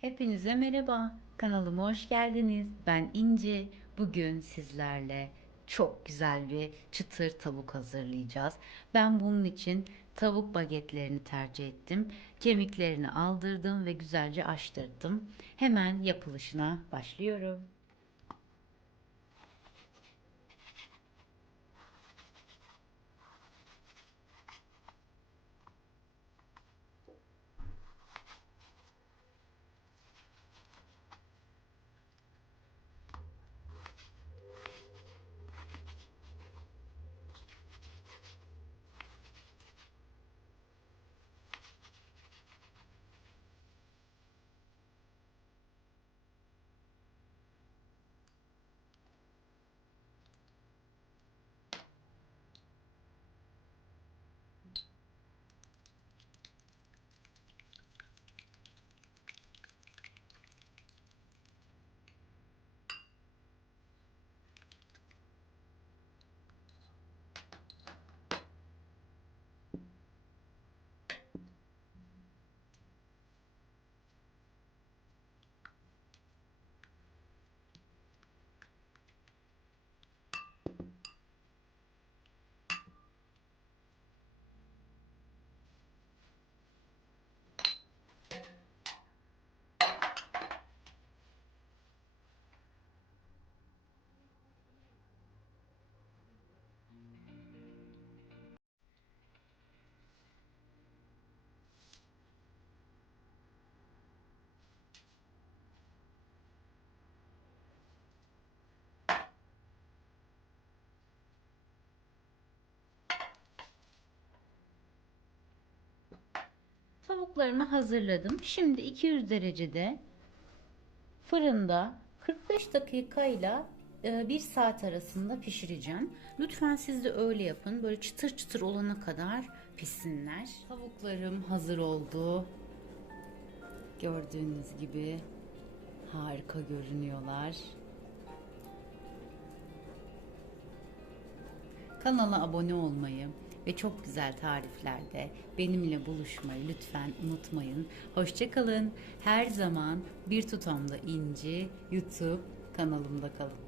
Hepinize merhaba. Kanalıma hoş geldiniz. Ben İnci. Bugün sizlerle çok güzel bir çıtır tavuk hazırlayacağız. Ben bunun için tavuk bagetlerini tercih ettim. Kemiklerini aldırdım ve güzelce açtırdım. Hemen yapılışına başlıyorum. Tavuklarımı hazırladım. Şimdi 200 derecede fırında 45 dakikayla 1 saat arasında pişireceğim. Lütfen siz de öyle yapın. Böyle çıtır çıtır olana kadar pişsinler. Tavuklarım hazır oldu. Gördüğünüz gibi harika görünüyorlar. Kanala abone olmayı ve çok güzel tariflerde benimle buluşmayı lütfen unutmayın. Hoşçakalın. Her zaman bir tutamda inci YouTube kanalımda kalın.